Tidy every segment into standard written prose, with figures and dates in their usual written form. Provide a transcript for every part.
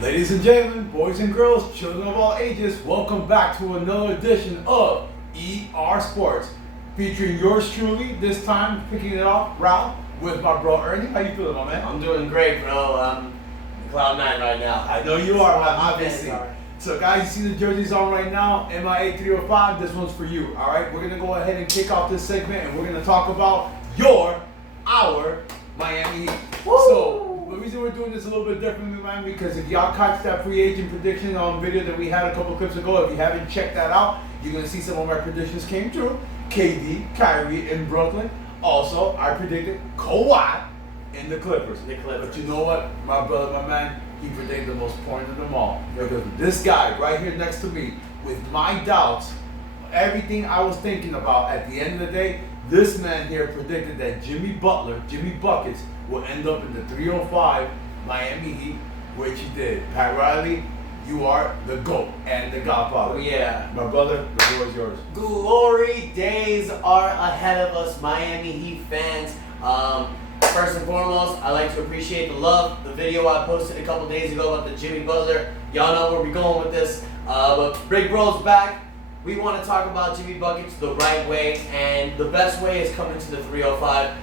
Ladies and gentlemen, boys and girls, children of all ages, welcome back to another edition of ER Sports, featuring yours truly. This time, picking it off, Ralph, with my bro Ernie. How you feeling, my man? I'm doing great, bro. I'm cloud nine right now. I know you are, man, obviously. So, guys, you see the jerseys on right now. MIA 305. This one's for you. All right, we're gonna go ahead and kick off this segment, and we're gonna talk about our Miami Heat. Woo! So. The reason we're doing this a little bit differently, man, because if y'all caught that free agent prediction video that we had a couple clips ago, if you haven't checked that out, you're going to see some of our predictions came true. KD, Kyrie in Brooklyn. Also, I predicted Kawhi in the Clippers. But you know what, my brother, my man, he predicted the most important of them all. Because this guy right here next to me, with my doubts, everything I was thinking about at the end of the day, this man here predicted that Jimmy Butler, Jimmy Buckets, will end up in the 305 Miami Heat, which he did. Pat Riley, you are the GOAT and the Godfather. Yeah. My brother, the floor is yours. Glory days are ahead of us, Miami Heat fans. First and foremost, I like to appreciate the love. The video I posted a couple days ago about the Jimmy Butler. Y'all know where we're going with this. But Big Bro's back. We want to talk about Jimmy Buckets the right way, and the best way is coming to the 305.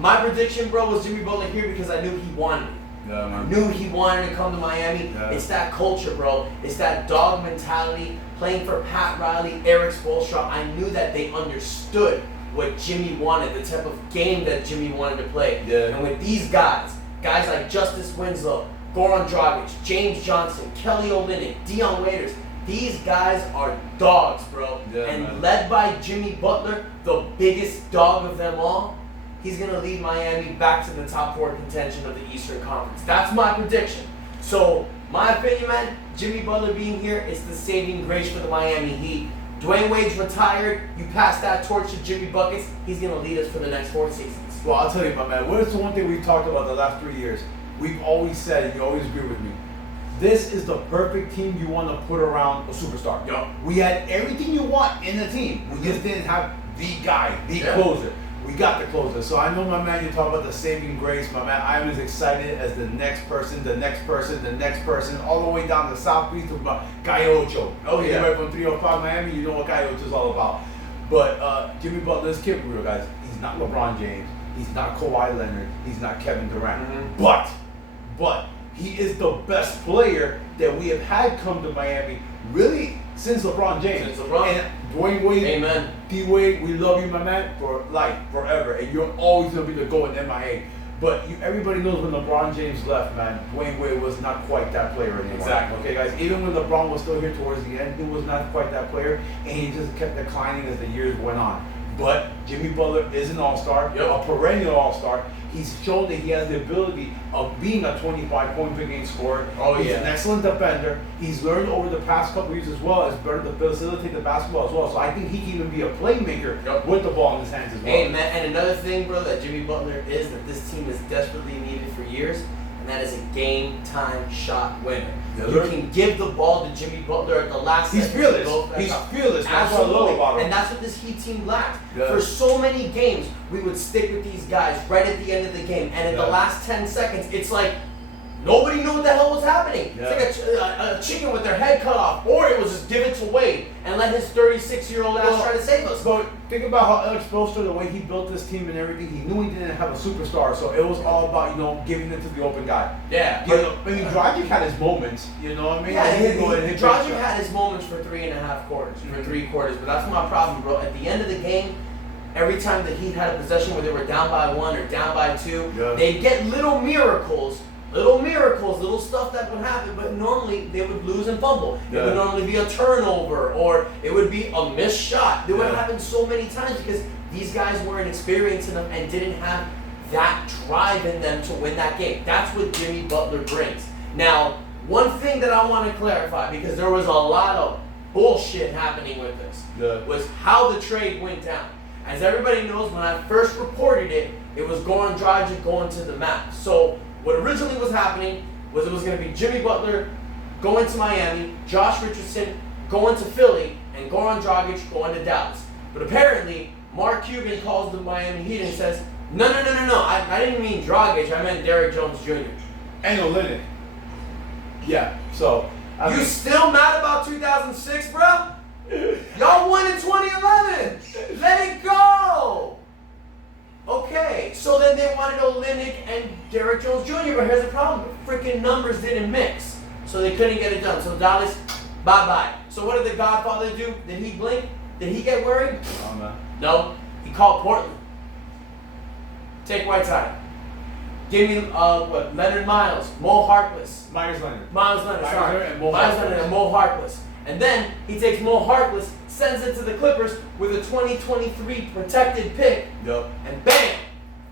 My prediction, bro, was Jimmy Butler here because I knew he wanted it. Yeah, man. I knew he wanted to come to Miami. Yeah. It's that culture, bro. It's that dog mentality, playing for Pat Riley, Eric Spoelstra. I knew that they understood what Jimmy wanted, the type of game that Jimmy wanted to play. Yeah. And with these guys like Justice Winslow, Goran Dragic, James Johnson, Kelly Olynyk, Dion Waiters, these guys are dogs, bro. Yeah, and man. led by Jimmy Butler, the biggest dog of them all, he's going to lead Miami back to the top 4 contention of the Eastern Conference. That's my prediction. So, my opinion, man, Jimmy Butler being here is the saving grace for the Miami Heat. Dwayne Wade's retired. You pass that torch to Jimmy Buckets. He's going to lead us for the next 4 seasons. Well, I'll tell you, my man, what is the one thing we've talked about the last 3 years? We've always said, and you always agree with me, this is the perfect team you want to put around a superstar. Yo. We had everything you want in the team. We just didn't have the guy, the Yeah. closer. We got the closer. So I know, my man, you talk about the saving grace. My man, I'm as excited as the next person, the next person, the next person, all the way down to South Beach to Guy Ocho. Oh, yeah. Right from 305 Miami, you know what Guy Ocho is all about. But Jimmy Butler, let's keep it real, guys. He's not LeBron James. He's not Kawhi Leonard. He's not Kevin Durant. Mm-hmm. But he is the best player that we have had come to Miami, really, since LeBron James. Since LeBron. And Dwayne Wade, Amen. D-Wade, we love you, my man, for life, forever. And you're always going to be the GOAT in MIA. But everybody knows when LeBron James left, man, Dwayne Wade was not quite that player anymore. Exactly. Okay, guys? Even when LeBron was still here towards the end, he was not quite that player. And he just kept declining as the years went on. But Jimmy Butler is an all-star, Yep. a perennial all-star. He's shown that he has the ability of being a 25-point per game scorer. Oh, He's yeah. an excellent defender. He's learned over the past couple of years as well as better to facilitate the basketball as well. So I think he can even be a playmaker Yep. with the ball in his hands as well. Hey, man, and another thing, bro, that Jimmy Butler is that this team has desperately needed for years, and that is a game-time shot winner. Yeah, You can give the ball to Jimmy Butler at the last He's second. fearless. Go for that He's shot. fearless. That's what I love Absolutely. about him. And that's what this Heat team lacked. Yeah. For so many games, we would stick with these guys right at the end of the game, and in Yeah. the last 10 seconds, it's like nobody knew what the hell was happening. Yeah. It's like a chicken with their head cut off, or it was just give it to Wade and let his 36-year-old ass try to save us. So think about how Eric Spoelstra, the way he built this team and everything, he knew he didn't have a superstar, so it was all about, giving it to the open guy. Yeah. I mean, Dragic had his moments, you know what I mean? Yeah, Like, he'd go and hit big Dragic shots. had his moments for 3.5 quarters, for 3 quarters, but that's my problem, bro. At the end of the game, every time that he had a possession where they were down by 1 or down by 2, Yeah. they'd get little miracles, little stuff that would happen, but normally they would lose and fumble. It Yeah. would normally be a turnover, or it would be a missed shot. It would Yeah. happen so many times because these guys weren't experienced enough and didn't have that drive in them to win that game. That's what Jimmy Butler brings. Now, one thing that I want to clarify, because there was a lot of bullshit happening with this, Yeah. was how the trade went down. As everybody knows, when I first reported it, it was Goran Dragic going to the Mavs. So what originally was happening was it was going to be Jimmy Butler going to Miami, Josh Richardson going to Philly, and Goran Dragic going to Dallas. But apparently, Mark Cuban calls the Miami Heat and says, no, I didn't mean Dragic, I meant Derrick Jones Jr. And Olynyk. Yeah. So You still mad about 2006, bro? Y'all won in 2011. Let it go. Okay, so then they wanted Leonard and Derrick Jones Jr., but here's the problem. Freaking numbers didn't mix. So they couldn't get it done. So Dallas, bye-bye. So what did the Godfather do? Did he blink? Did he get worried? Oh, man. No. He called Portland. Take Whiteside. Give me, Leonard Miles, Mo Harkless. Myers Leonard. Miles Leonard, sorry. Leonard and Mo Miles Harkless. Leonard and Mo Harkless. And then he takes Mo Harkless, sends it to the Clippers with a 2023 protected pick, Yup. and bam!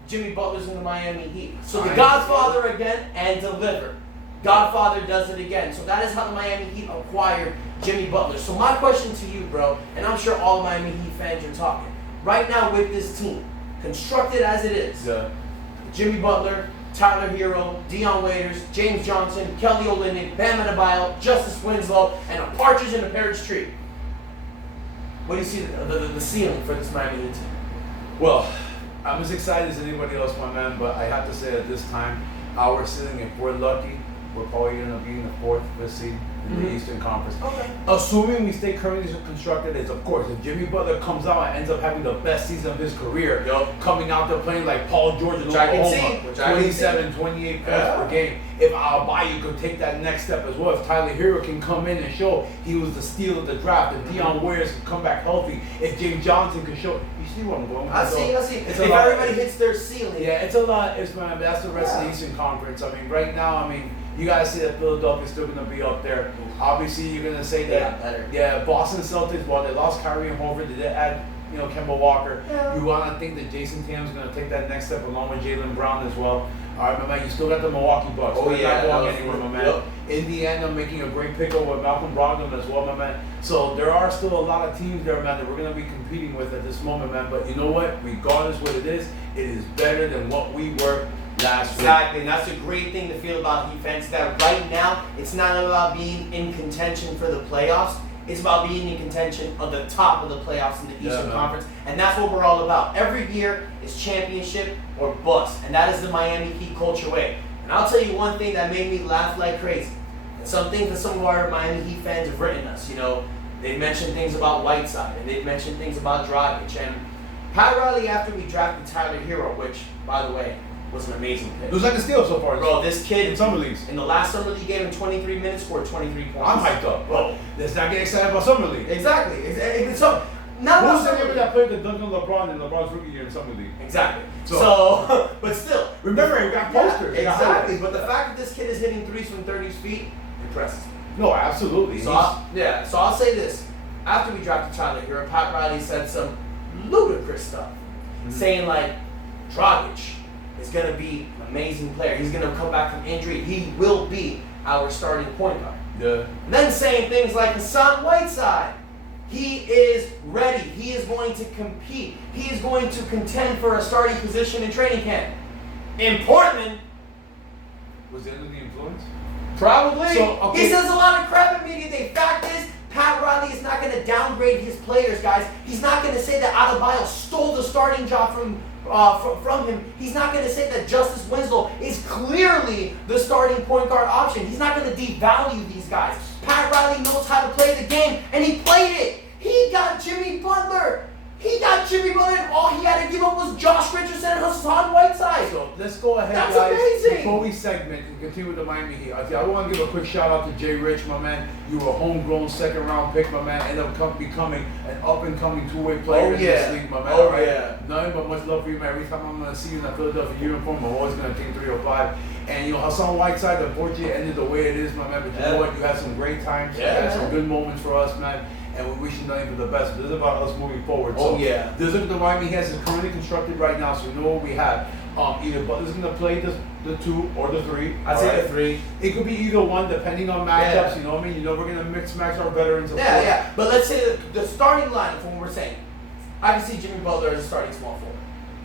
Jimmy Butler's in the Miami Heat. So the Nice. Godfather again and deliver. Godfather does it again. So that is how the Miami Heat acquired Jimmy Butler. So my question to you, bro, and I'm sure all Miami Heat fans are talking, right now with this team, constructed as it is, Yeah. Jimmy Butler, Tyler Hero, Dion Waiters, James Johnson, Kelly Olynyk, Bam Adebayo, Justice Winslow, and a partridge in a pear tree. What do you see the ceiling for this Miami Heat team? Well, I'm as excited as anybody else, my man, but I have to say at this time, our ceiling, if we're lucky, we're probably going to be in the 4th, 5th seed in the Eastern Conference. Okay. Assuming we stay currently constructed as, of course, if Jimmy Butler comes out and ends up having the best season of his career, coming out there playing like Paul George in Oklahoma, 27, 28 points per game. If Adebayo could take that next step as well, if Tyler Hero can come in and show he was the steal of the draft, if Dion Waiters can come back healthy, if James Johnson can show, you see what I'm going with? I see. It's If a lot. everybody hits their ceiling. Yeah, it's a lot. It's man, that's the rest of the Eastern Conference. I mean, right now, you guys see that Philadelphia's still going to be up there. Obviously, you're going to say that. Better. Boston Celtics. Well, they lost Kyrie and Horford. They did add, Kemba Walker. Yeah. You want to think that Jason Tatum's going to take that next step along with Jaylen Brown as well. All right, my man. You still got the Milwaukee Bucks. Oh, They're yeah, not going that was anywhere, my good. man. Indiana making a great pickup with Malcolm Brogdon as well, my man. So there are still a lot of teams there, man, that we're going to be competing with at this moment, man. But you know what? Regardless what it is better than what we were last week. Exactly, and that's a great thing to feel about Heat fans, that right now it's not about being in contention for the playoffs, it's about being in contention on the top of the playoffs in the Eastern Conference, and that's what we're all about. Every year is championship or bust, and that is the Miami Heat culture way. And I'll tell you one thing that made me laugh like crazy, and some things that some of our Miami Heat fans have written us. They've mentioned things about Whiteside, and they've mentioned things about Dragic, and Pat Riley, after we drafted Tyler Hero, which, by the way, was an amazing pick. It was like a steal so far. Bro, this kid in summer leagues. in the last summer league game in 23 minutes scored 23 points. I'm hyped up, bro. Let's not get excited about summer league. Exactly. So not Who's about the summer name that league. played the Duncan LeBron in LeBron's rookie year in summer league? Exactly. So- So but still. Remember, we got posters. Yeah, exactly. But the fact that this kid is hitting threes from 30 feet impresses me. No, absolutely. So I'll say this. After we drafted Tyler Hero, Pat Riley said some ludicrous stuff, saying like Dragic is gonna be an amazing player. He's gonna come back from injury. He will be our starting point guard. Yeah. And then saying things like Hassan Whiteside. He is ready. He is going to compete. He is going to contend for a starting position in training camp. In Portland, Was it under the influence? probably. So, okay. He says a lot of crap in media day. Fact is, Pat Riley is not going to downgrade his players, guys. He's not going to say that Adebayo stole the starting job from him. He's not going to say that Justice Winslow is clearly the starting point guard option. He's not going to devalue these guys. Pat Riley knows how to play the game, and he played it. He got Jimmy Butler. And all he had to give up was Josh Richardson and Hassan Whiteside. So let's go ahead, That's guys. amazing. Before we segment and continue with the Miami Heat, I want to give a quick shout out to Jay Rich, my man. You were a homegrown second round pick, my man. Ended up becoming an up and coming two-way player in this league, my man. Oh, right? yeah. Nothing but much love for you, man. Every time I'm going to see you in that Philadelphia uniform, I'm always going to take 305. And Hassan Whiteside, unfortunately, ended the way it is, my man. But you know what? You had some great times. You had some good moments for us, man. And we wish you nothing but the best. But this is about us moving forward. Oh, yeah. This is the Miami Heat is currently constructed right now, so we know what we have. Either Butler's going to play the 2 or the 3. I'd say the 3. It could be either one depending on matchups, Yeah. you know what I mean? We're going to mix match our veterans. Yeah. But let's say the starting lineup, from what we're saying, I can see Jimmy Butler as a starting small forward.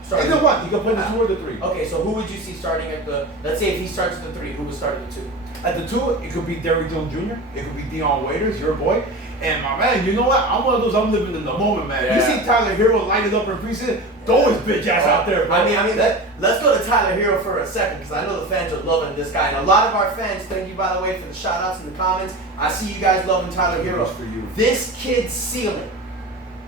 starting? Either one. He can play the 2 or the 3. Okay, so who would you see starting at the? Let's say if he starts at the 3, who would start at the 2? At the 2, it could be Derrick Jones Jr. It could be Dion Waiters, your boy. And my man, you know what? I'm one of those. I'm living in the moment, man. Yeah. You see Tyler Hero light it up in preseason? Throw his bitch ass out there, bro. I mean, let's go to Tyler Hero for a second because I know the fans are loving this guy, and a lot of our fans. Thank you, by the way, for the shout outs in the comments. I see you guys loving Tyler Hero. For you. This kid's ceiling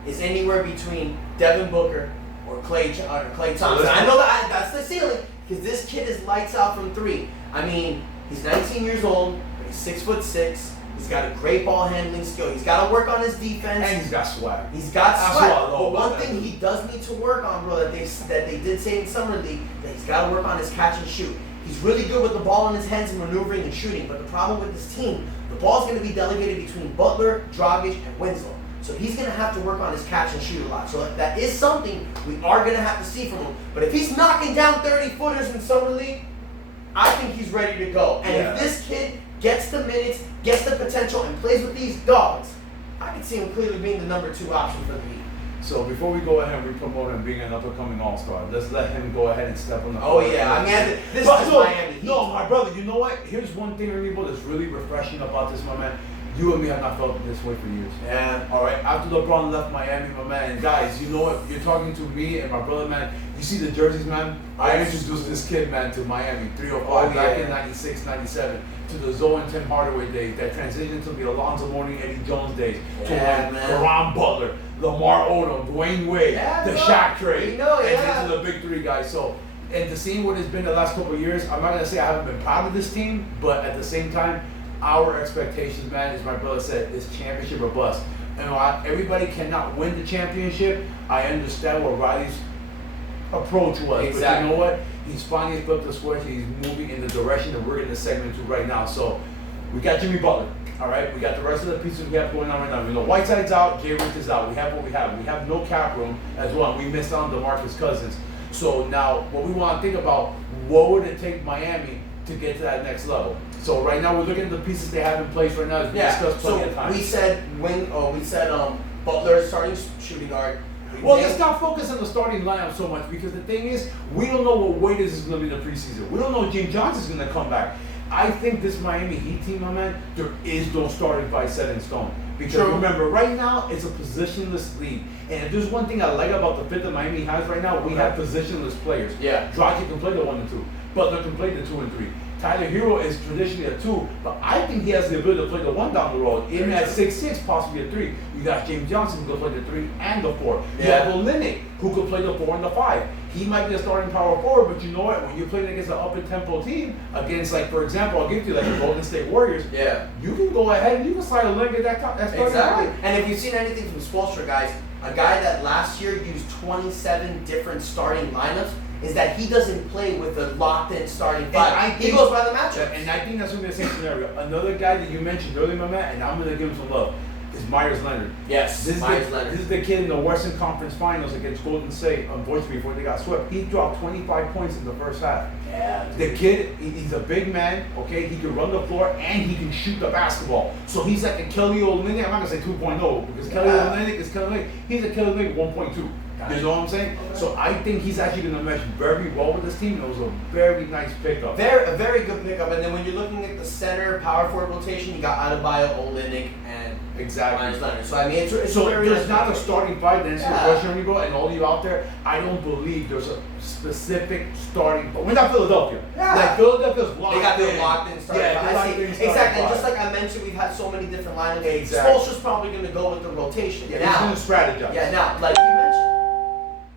is anywhere between Devin Booker or Clay Thompson. I know that's the ceiling because this kid is lights out from 3. I mean, he's 19 years old, but he's 6'6". He's got a great ball handling skill. He's got to work on his defense. And he's got swag. He's got swag. But one that. thing he does need to work on, bro, that they did say in Summer League, that he's got to work on his catch and shoot. He's really good with the ball in his hands and maneuvering and shooting. But the problem with this team, the ball's going to be delegated between Butler, Dragic, and Winslow. So he's going to have to work on his catch and shoot a lot. So that is something we are going to have to see from him. But if he's knocking down 30-footers in Summer League, I think he's ready to go. And if this kid gets the minutes, gets the potential, and plays with these dogs, I can see him clearly being the number 2 option for the league. So before we go ahead and re-promote him being an up-and-coming all-star, let's let him go ahead and step on the Oh court. yeah, I mean, this is Miami Heat. No, my brother, you know what? Here's one thing, Rebo, that's really refreshing about this, my man. You and me have not felt this way for years. Yeah. All right. After LeBron left Miami, my man, and guys, you know what? You're talking to me and my brother, man. You see the jerseys, man? I introduced this kid, man, to Miami 305 back in 96, 97, to the Zoe and Tim Hardaway days, that transition to the Alonzo Mourning, Eddie Jones days, to Ron Butler, Lamar Odom, Dwayne Wade, the Shaq trade, and into the big 3 guys. So, and to see what it's been the last couple of years, I'm not gonna say I haven't been proud of this team, but at the same time, our expectations, man, as my brother said, is championship or bust. And while everybody cannot win the championship, I understand what Riley's approach was. Exactly. But you know what? He's finally flipped the switch and he's moving in the direction that we're in the segment to right now. So we got Jimmy Butler. All right, we got the rest of the pieces we have going on right now. You know, Whiteside's out, Jay Rich is out. We have what we have. We have no cap room as well. We missed on DeMarcus Cousins. So now, what we want to think about, what would it take Miami to get to that next level? So right now we're looking at the pieces they have in place right now. As we discussed plenty of times. We said Butler starting shooting guard. Well, let's not focus on the starting lineup so much because the thing is, we don't know what Waiters is going to be in the preseason. We don't know if James Johnson's going to come back. I think this Miami Heat team, my man, there is no starting five set in stone. Because remember, right now it's a positionless league. And if there's one thing I like about the fit that Miami has right now, we have positionless players. Yeah. Dragic can play the 1 and 2. Butler can play the 2 and 3. Tyler Hero is traditionally a 2, but I think he has the ability to play the 1 down the road. Even at 6'6", possibly a 3. You got James Johnson who can play the 3 and the 4. You have Leonard who can play the 4 and the 5. He might be a starting power forward, but you know what? When you're playing against an up-and-tempo team, against, like, for example, I'll give you like the Golden State Warriors. Yeah. You can go ahead and you can slide a leg at that starting Exactly. line. And if you've seen anything from Spoelstra, guys, a guy that last year used 27 different starting lineups, is that he doesn't play with a locked-in starting five. He goes by the matchup. And I think that's going to be the same scenario. Another guy that you mentioned earlier, my man, and I'm going to give him some love, is Meyers Leonard. Yes, Leonard. Leonard. This is the kid in the Western Conference Finals against Golden State, unfortunately, before they got swept. He dropped 25 points in the first half. Yeah. The kid, he's a big man, okay? He can run the floor and he can shoot the basketball. So he's like a Kelly Olynyk. I'm not going to say 2.0 because Kelly Olynyk is Kelly Olynyk. He's a Kelly Olynyk 1.2. You know what I'm saying? Okay. So I think he's actually going to mesh very well with this team. It was a very nice pickup. A very good pickup. And then when you're looking at the center power forward rotation, you got Adebayo, Olynyk, and Meyers Leonard. So I mean, it's so very there's nice not a starting five to answer the question, Rigo, and all of you out there. I don't believe there's a specific starting. But we're not Philadelphia. Yeah. Like Philadelphia's locked in. They got their locked in starting. Yeah, I see. Exactly. And just like I mentioned, we've had so many different lineups. Exactly. Spoelstra's probably going to go with the rotation. Yeah, he's going to strategize. Yeah. Now, like you mentioned.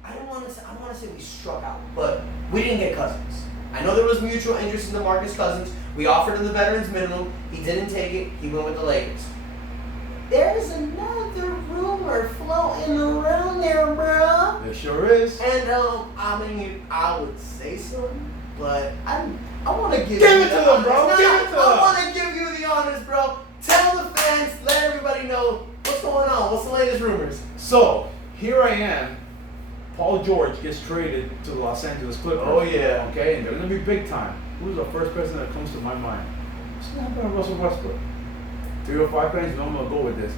I don't want to say we struck out, but we didn't get Cousins. I know there was mutual interest in DeMarcus Cousins. We offered him the veterans minimum. He didn't take it. He went with the Lakers. There's another rumor floating around there, bro. There sure is. And I mean, I would say something, but I want to give it to them, bro. Give it to them. I want to give you the honors, bro. Tell the fans, let everybody know what's going on. What's the latest rumors? So here I am. Paul George gets traded to the Los Angeles Clippers. Oh, yeah. Okay, and they're going to be big time. Who's the first person that comes to my mind? What's going to happen to Russell Westbrook? 3 or 5 fans, you know I'm going to go with this.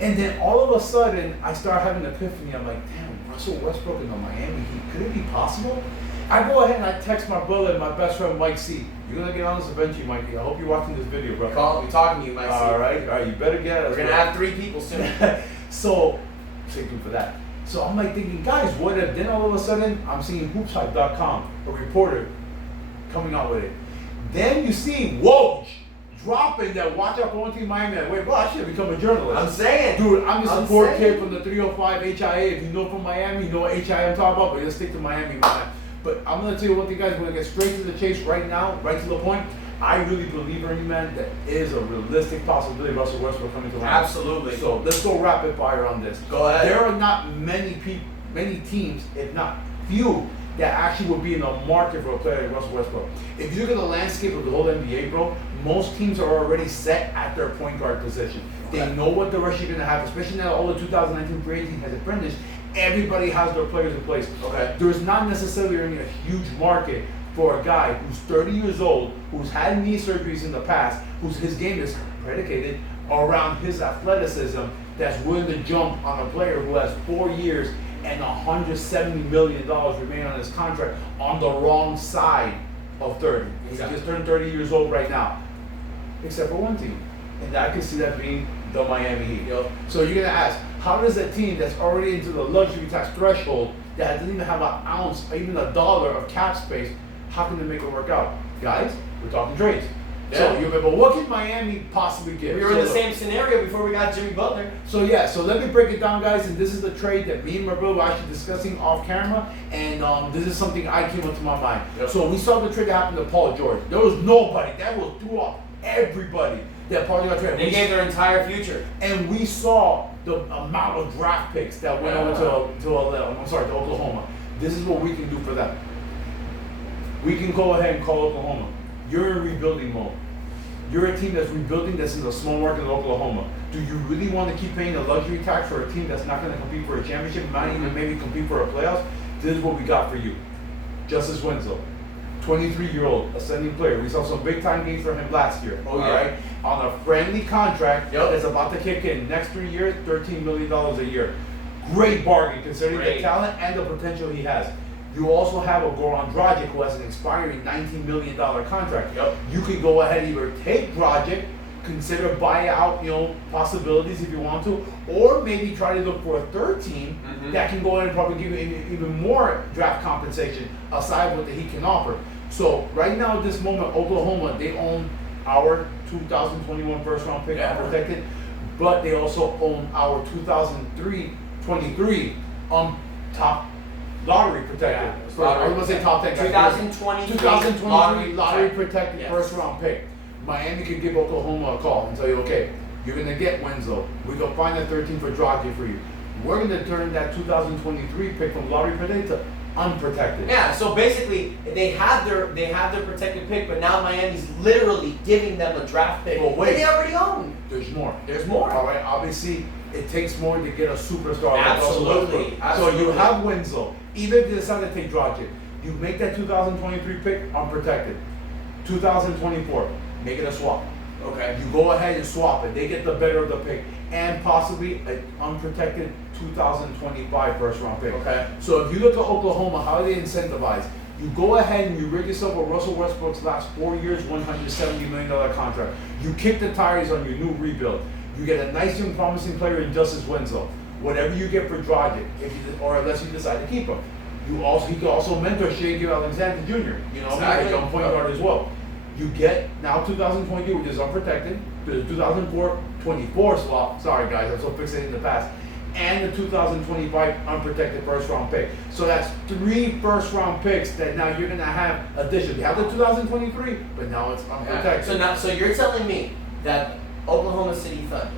And then all of a sudden, I start having an epiphany. I'm like, damn, Russell Westbrook in the Miami Heat. Could it be possible? I go ahead and I text my brother and my best friend Mike C. You're gonna get on this eventually, Mikey. I hope you're watching this video, bro. Call me, talking to you, Mike C. All right, you better get it. We're gonna have 3 people soon. So, thank you for that. So I'm like thinking, guys, what if? Then all of a sudden, I'm seeing hoopshype.com, a reporter coming out with it. Then you see Woj dropping that watch out for one team Miami. Wait, bro, I should become a journalist. I'm saying. Dude, I'm just a poor kid from the 305 HIA. If you know from Miami, you know what HIA I'm talking about, but you'll stick to Miami, man. But I'm going to tell you one thing, guys. We're going to get straight to the chase right now, right to the point. I really believe, Ernie, man, that is a realistic possibility of Russell Westbrook coming to Miami. Absolutely. So let's go rapid fire on this. Go ahead. There are not many teams, if not few, that actually would be in the market for a player like Russell Westbrook. If you look at the landscape of the whole NBA, bro, most teams are already set at their point guard position. Okay. They know what the rush you're going to have, especially now all the 2019 free agent has finished. Everybody has their players in place. Okay. There's not necessarily a huge market for a guy who's 30 years old, who's had knee surgeries in the past, his game is predicated around his athleticism, that's willing to jump on a player who has 4 years and $170 million remaining on his contract on the wrong side of 30. Exactly. He just turned 30 years old right now, except for one team, and I can see that being the Miami Heat. Yep. So you're gonna ask, how does a team that's already into the luxury tax threshold, that doesn't even have an ounce, or even $1 of cap space, how can they make it work out? Guys, we're talking trades. Yeah. But what can Miami possibly give? We were in the same scenario before we got Jimmy Butler. So let me break it down, guys, and this is the trade that me and my brother were actually discussing off camera, and this is something I came up to my mind. Yep. So we saw the trade that happened to Paul George. There was nobody that was threw off everybody that Paul George traded. They gave their entire future. And we saw the amount of draft picks that went over to Oklahoma. This is what we can do for them. We can go ahead and call Oklahoma. You're in rebuilding mode. You're a team that's rebuilding, that's in the small market of Oklahoma. Do you really want to keep paying a luxury tax for a team that's not going to compete for a championship, not even maybe compete for a playoffs? This is what we got for you. Justice Winslow, 23-year-old, ascending player. We saw some big-time games for him last year. Oh, yeah. All right? On a friendly contract Yep. that's about to kick in. Next 3 years, $13 million a year. Great bargain considering the talent and the potential he has. You also have a Goran Dragic who has an expiring $19 million contract. Yep. You could go ahead and either take Dragic, consider buyout, possibilities if you want to, or maybe try to look for a third team that can go ahead and probably give you even more draft compensation aside what the Heat can offer. So right now at this moment, Oklahoma, they own our 2021 first round pick unprotected, but they also own our 2023 top lottery protected. Yeah, I was going to say top 10. 2023 lottery protected first round pick. Miami could give Oklahoma a call and tell you, okay, you're going to get Winslow. We're going to find a 13 for Dragic for you. We're going to turn that 2023 pick from lottery protected to unprotected. Yeah, so basically they have their protected pick, but now Miami's literally giving them a draft pick Well, wait. that they already own. There's more. There's more. All right, obviously, it takes more to get a superstar. Absolutely. So you have Winslow. Even if you decide to take Dragic, you make that 2023 pick unprotected. 2024, make it a swap. Okay. You go ahead and swap it. They get the better of the pick. And possibly an unprotected 2025 first round pick. Okay. So if you look at Oklahoma, how are they incentivized? You go ahead and you rig yourself with Russell Westbrook's last 4 years, $170 million contract. You kick the tires on your new rebuild. You get a nice young promising player in Justice Winslow. Whatever you get for Dragic, or unless you decide to keep him. He could also mentor Shea Alexander Jr., Exactly. a young point guard as well. You get now 2022, which is unprotected, the 2024 swap. Sorry guys, I'm so fixated in the past. And the 2025 unprotected first round pick. So that's 3 first round picks that now you're gonna have addition. You have the 2023, but now it's unprotected. Yeah. So you're telling me that Oklahoma City Thunder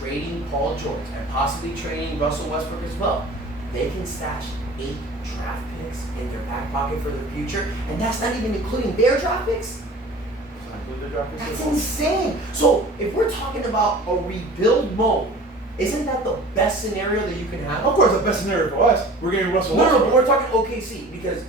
trading Paul George and possibly trading Russell Westbrook as well, they can stash 8 draft picks in their back pocket for their future, and that's not even including their draft picks? That's insane. So if we're talking about a rebuild mode, isn't that the best scenario that you can have? Of course, the best scenario for us, we're getting Russell No, Westbrook. but we're talking OKC because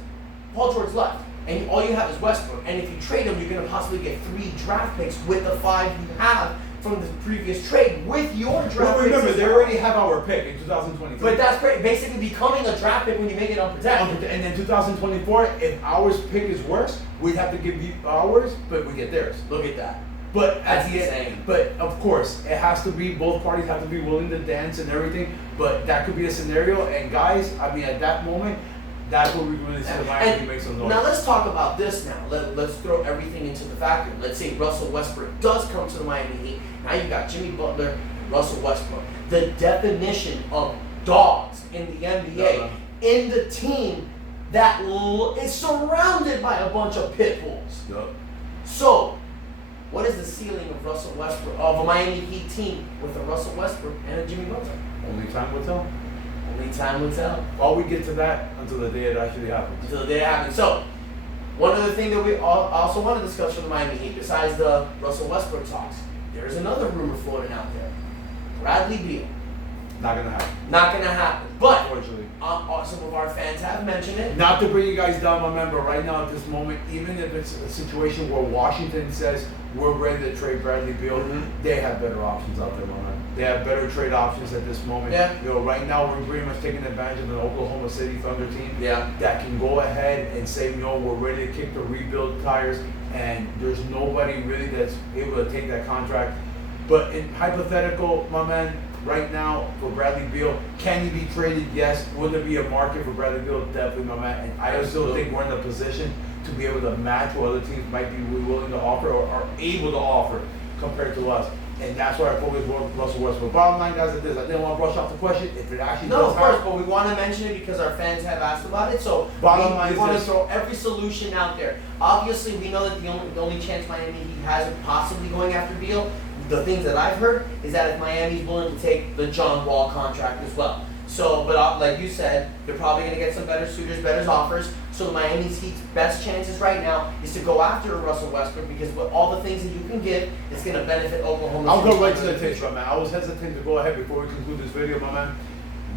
Paul George left, and all you have is Westbrook. And if you trade him, you're going to possibly get 3 draft picks with the 5 you have from the previous trade with your draft Well, picks. remember, as they well. already have our pick in 2023. But that's basically becoming a draft pick when you make it unprotected. And then 2024, if ours pick is worse, we'd have to give you ours, but we get theirs. Look at that. But That's at the insane. end, but of course, it has to be, both parties have to be willing to dance and everything. But that could be a scenario. And guys, I mean, at that moment, that's where we really see the Miami make some noise. Now let's talk about this now. Let's throw everything into the factor. Let's say Russell Westbrook does come to the Miami Heat. Now you got Jimmy Butler and Russell Westbrook. The definition of dogs in the NBA, in the team that is surrounded by a bunch of pit bulls. Yup. So, what is the ceiling of Russell Westbrook, of a Miami Heat team with a Russell Westbrook and a Jimmy Butler? Only time will tell. Only time will tell. All we get to that until the day it actually happens. Until the day it happens. So, one other thing that we also want to discuss for the Miami Heat, besides the Russell Westbrook talks, there is another rumor floating out there. Bradley Beal. Not gonna happen. Not going to happen. But Unfortunately. some of our fans have mentioned it. Not to bring you guys down, my man, but right now at this moment, even if it's a situation where Washington says we're ready to trade Bradley Beal, they have better options out there, my man. They have better trade options at this moment. Yeah. You know, right now we're pretty much taking advantage of an Oklahoma City Thunder team Yeah. that can go ahead and say, you know, we're ready to kick the rebuild tires, and there's nobody really that's able to take that contract. But in hypothetical, my man, right now for Bradley Beal, can he be traded? Yes. Would there be a market for Bradley Beal? Definitely, my man. And I still think we're in a position to be able to match what other teams might be willing to offer or are able to offer compared to us. And that's why I focus on Russell Westbrook. Bottom line, guys, is this. I didn't want to brush off the question. If it actually No, does of course, happen, but we want to mention it because our fans have asked about it. So Bottom line we is want to this. throw every solution out there. Obviously, we know that the only chance Miami Heat has of possibly going after Beal, the things that I've heard, is that if Miami's willing to take the John Wall contract as well. So, but like you said, they're probably going to get some better suitors, better offers. So Miami's Heat's best chances right now is to go after Russell Westbrook because with all the things that you can give, it's going to benefit Oklahoma. I'll go right to the pitch, my man. I was hesitant to go ahead before we conclude this video, my man.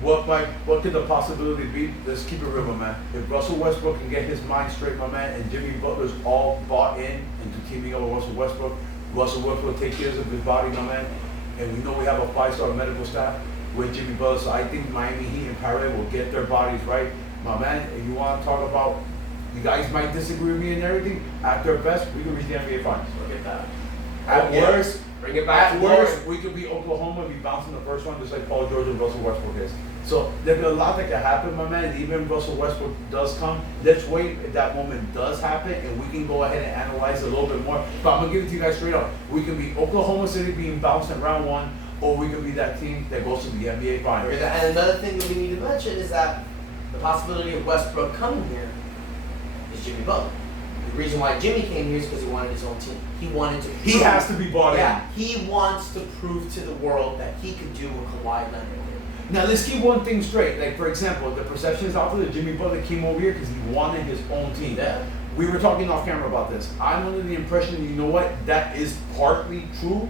What could the possibility be? Let's keep it real, my man. If Russell Westbrook can get his mind straight, my man, and Jimmy Butler's all bought in into teaming up with Russell Westbrook will take care of his body, my man. And we know we have a 5-star medical staff with Jimmy Butler, so I think Miami Heat and Parade will get their bodies right. My man, if you want to talk about, you guys might disagree with me and everything, at their best, we can reach the NBA Finals. Look at that. At worst, bring it back. At worst, we could be Oklahoma and be bouncing the first one just like Paul George and Russell Westbrook is. So there's a lot that can happen, my man. Even if Russell Westbrook does come, let's wait if that moment does happen and we can go ahead and analyze it a little bit more. But I'm gonna give it to you guys straight up. We can be Oklahoma City being bounced in round one, or we could be that team that goes to the NBA Finals. And another thing that we need to mention is that the possibility of Westbrook coming here is Jimmy Butler. The reason why Jimmy came here is because he wanted his own team. He wanted to. He has to be bought in. Yeah, he wants to prove to the world that he could do what Kawhi Leonard did. Now let's keep one thing straight. Like for example, the perception is out there that Jimmy Butler came over here because he wanted his own team. Yeah. We were talking off camera about this. I'm under the impression, you know what, that is partly true.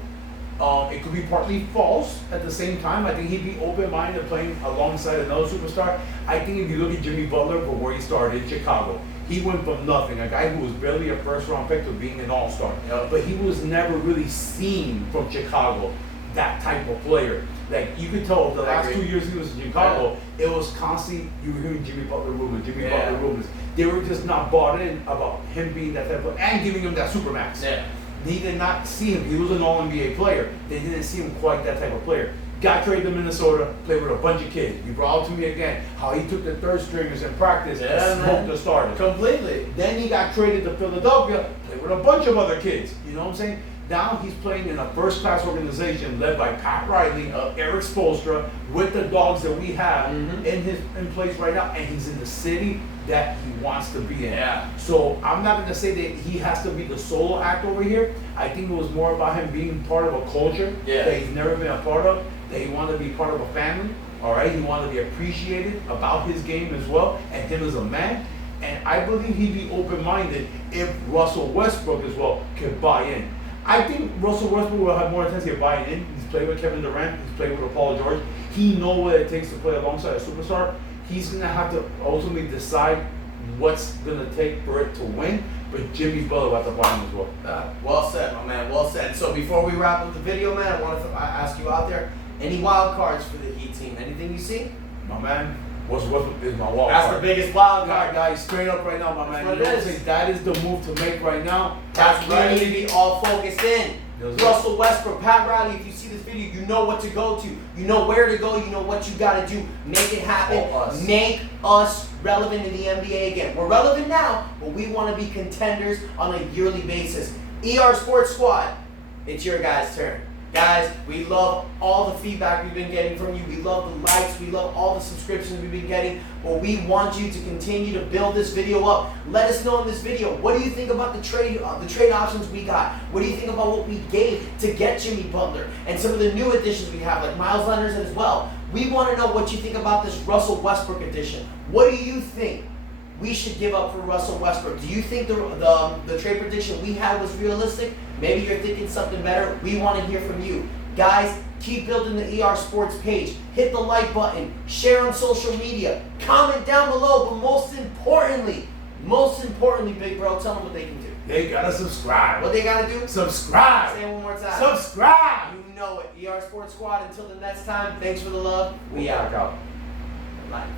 It could be partly false at the same time. I think he'd be open-minded playing alongside another superstar. I think if you look at Jimmy Butler from where he started in Chicago, he went from nothing, a guy who was barely a first-round pick, to being an all-star. But he was never really seen from Chicago, that type of player. Like you could tell the last 2 years he was in Chicago, it was constantly, you were hearing Jimmy Butler rumors, Butler rumors. They were just not bought in about him being that type of player and giving him that supermax. Yeah. They did not see him. He was an all-NBA player. They didn't see him quite that type of player. Got traded to Minnesota, played with a bunch of kids. You brought to me again how he took the third stringers in practice and smoked the starters. Completely. Then he got traded to Philadelphia, played with a bunch of other kids. You know what I'm saying? Now he's playing in a first-class organization led by Pat Riley, Eric Spoelstra, with the dogs that we have in place right now, and he's in the city that he wants to be in. Yeah. So I'm not going to say that he has to be the solo act over here. I think it was more about him being part of a culture that he's never been a part of, that he wanted to be part of a family. All right, he wanted to be appreciated about his game as well, and him as a man. And I believe he'd be open-minded if Russell Westbrook as well could buy in. I think Russell Westbrook will have more intensity of buying in. He's played with Kevin Durant. He's played with Paul George. He knows what it takes to play alongside a superstar. He's going to have to ultimately decide what's going to take for it to win. but Jimmy Butler at the bottom as well. Well said, my man. Well said. So before we wrap up the video, man, I want to ask you out there, any wild cards for the Heat team? Anything you see? My man, what's is my wild That's card. the biggest wild card. Guys, straight up right now, my That's man. what You know it what I'm is. saying? That is the move to make right now. That's where you need to be all focused in. Yes, Russell Westbrook, Pat Riley, if you see this video, you know what to go to. You know where to go. You know what you got to do. Make it happen. Make us relevant in the NBA again. We're relevant now, but we want to be contenders on a yearly basis. ER Sports Squad, it's your guys' turn. Guys, we love all the feedback we've been getting from you. We love the likes. We love all the subscriptions we've been getting. But we want you to continue to build this video up. Let us know in this video, what do you think about the trade options we got? What do you think about what we gave to get Jimmy Butler? And some of the new additions we have, like Miles Leonard as well. We want to know what you think about this Russell Westbrook addition. What do you think we should give up for Russell Westbrook? Do you think the trade prediction we had was realistic? Maybe you're thinking something better. We want to hear from you. Guys, keep building the ER Sports page. Hit the like button. Share on social media. Comment down below. But most importantly, big bro, tell them what they can do. They gotta subscribe. What they gotta do? Subscribe. Say it one more time. Subscribe. You know it. ER Sports Squad. Until the next time, thanks for the love. We out. Out. Life.